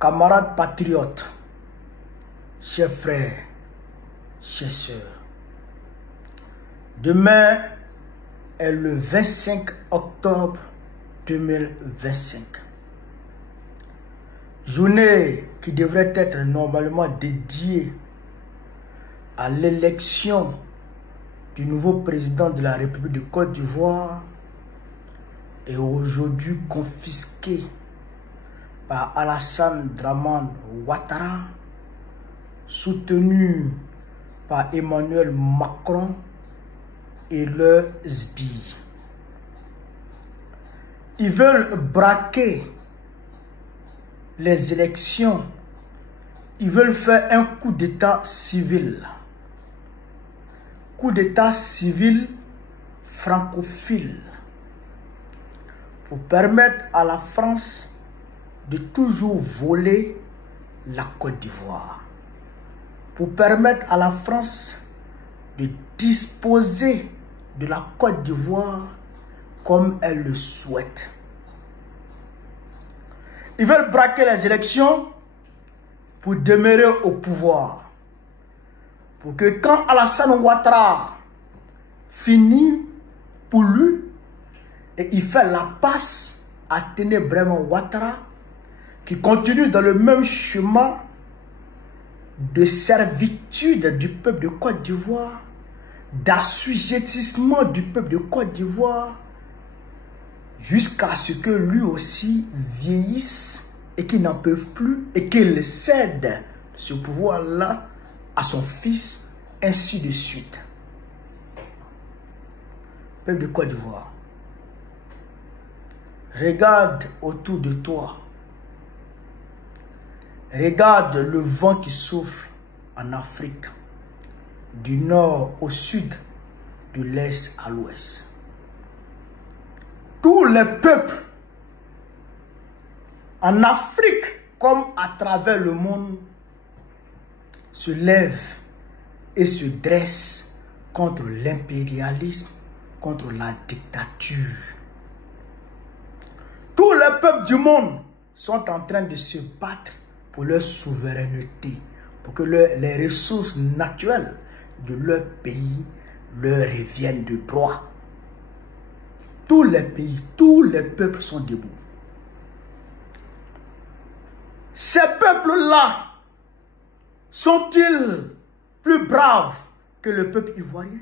Camarades patriotes, chers frères, chers sœurs, demain est le 25 octobre 2025. Journée qui devrait être normalement dédiée à l'élection du nouveau président de la République de Côte d'Ivoire est aujourd'hui confisquée par Alassane Dramane Ouattara, soutenu par Emmanuel Macron et leurs sbires. Ils veulent braquer les élections. Ils veulent faire un coup d'état civil. Coup d'état civil francophile. Pour permettre à la France de toujours voler la Côte d'Ivoire. Pour permettre à la France de disposer de la Côte d'Ivoire comme elle le souhaite. Ils veulent braquer les élections pour demeurer au pouvoir. Pour que quand Alassane Ouattara finit pour lui, et il fait la passe à Ténébrement Ouattara, qui continue dans le même chemin de servitude du peuple de Côte d'Ivoire, d'assujettissement du peuple de Côte d'Ivoire, jusqu'à ce que lui aussi vieillisse et qu'il n'en peut plus et qu'il cède ce pouvoir-là à son fils, ainsi de suite. Peuple de Côte d'Ivoire, regarde autour de toi. Regarde le vent qui souffle en Afrique, du nord au sud, de l'est à l'ouest. Tous les peuples, en Afrique comme à travers le monde, se lèvent et se dressent contre l'impérialisme, contre la dictature. Tous les peuples du monde sont en train de se battre pour leur souveraineté, pour que les ressources naturelles de leur pays leur reviennent de droit. Tous les pays, tous les peuples sont debout. Ces peuples-là sont-ils plus braves que le peuple ivoirien?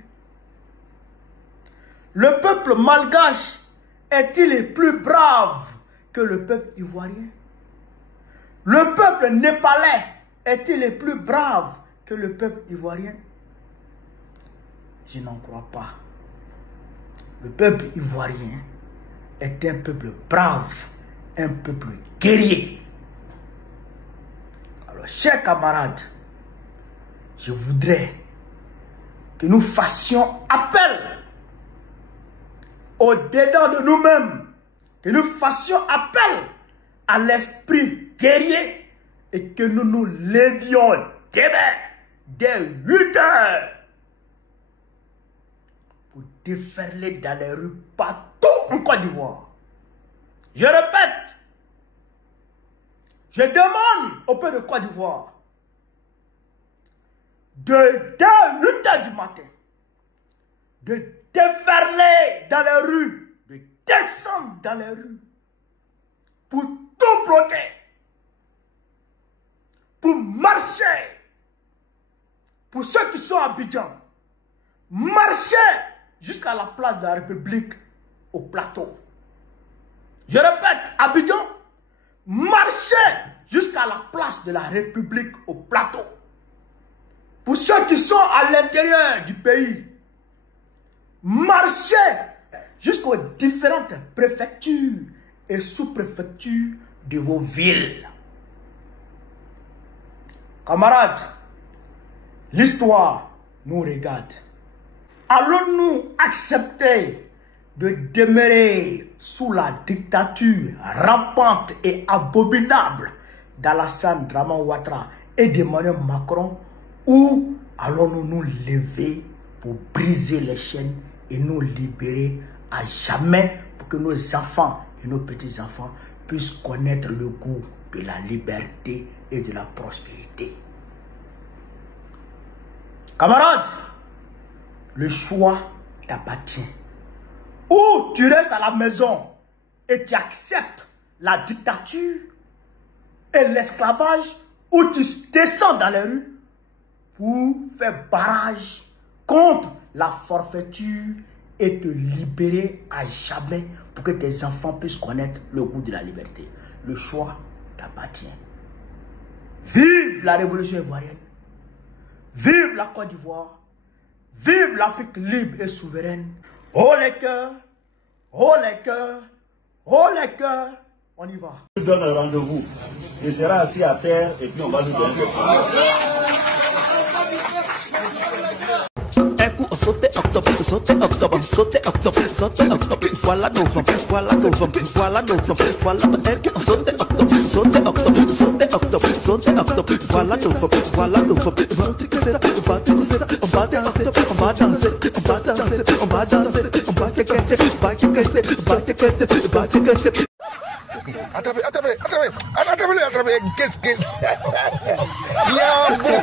Le peuple malgache est-il plus brave que le peuple ivoirien? Le peuple népalais est-il plus brave que le peuple ivoirien? Je n'en crois pas. Le peuple ivoirien est un peuple brave, un peuple guerrier. Alors, chers camarades, je voudrais que nous fassions appel au-dedans de nous-mêmes, que nous fassions appel à l'esprit guerrier et que nous nous levions demain dès 8 heures pour déferler dans les rues partout en Côte d'Ivoire. Je répète, je demande au peuple de Côte d'Ivoire dès 8 heures du matin de déferler dans les rues, de descendre dans les rues pour tout bloquer, pour marcher. Pour ceux qui sont à Abidjan, marcher jusqu'à la place de la République au plateau. Je répète, Abidjan, marcher jusqu'à la place de la République au plateau. Pour ceux qui sont à l'intérieur du pays, marcher jusqu'aux différentes préfectures et sous-préfectures de vos villes. Camarades, l'histoire nous regarde. Allons-nous accepter de demeurer sous la dictature rampante et abominable d'Alassane Dramane Ouattara et d'Emmanuel Macron, ou allons-nous nous lever pour briser les chaînes et nous libérer à jamais pour que nos enfants et nos petits-enfants puissent connaître le goût de la liberté et de la prospérité. Camarades, le choix t'appartient. Ou tu restes à la maison et tu acceptes la dictature et l'esclavage, ou tu descends dans les rues pour faire barrage contre la forfaiture et te libérer à jamais pour que tes enfants puissent connaître le goût de la liberté. Le choix t'appartient. Vive la révolution ivoirienne. Vive la Côte d'Ivoire. Vive l'Afrique libre et souveraine. Oh les cœurs, oh les cœurs, oh les cœurs. On y va. Je donne un rendez-vous. Il sera assis à terre et puis on va lui donner des Sauter octobre, sauter octobre, sauter octobre, sauter octobre, voilà novembre, voilà novembre, voilà novembre, voilà sauter octobre, sauter octobre, sauter octobre, sauter octobre, voilà novembre, voilà novembre, on va danser, on va danser, on va danser, on va danser, on va danser, on va se casser, on va se casser, on va se casser, on va se casser. Attrapez, attrapez, attrapez, attrapez-le, attrapez, qu'est-ce Il y a un bon...